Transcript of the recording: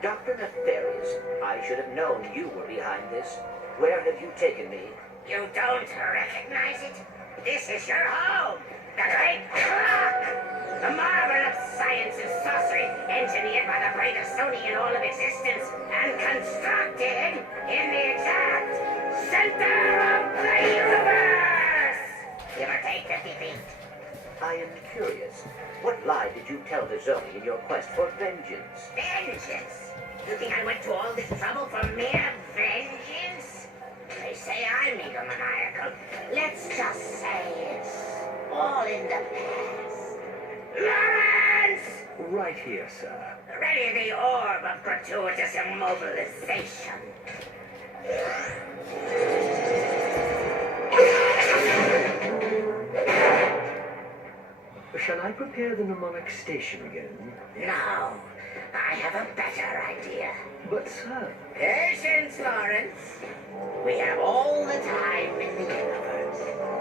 Dr. Nefarious, I should have known you were behind this. Where have you taken me? You don't recognize it? This is your home! The Great Clock! The marvel of science and sorcery, engineered by the brightest Sony in all of existence, and constructed in the exact center of the universe! Give or take 50 feet. I am curious. What lie did you tell the Zoni in your quest for vengeance? Vengeance? You think I went to all this trouble for mere vengeance? They say I'm egomaniacal. Let's just say it's all in the past. Lawrence! Right here, sir. Ready the orb of gratuitous immobilization. Shall I prepare the mnemonic station again? No, I have a better idea. But, sir... Patience, Lawrence. We have all the time in the universe.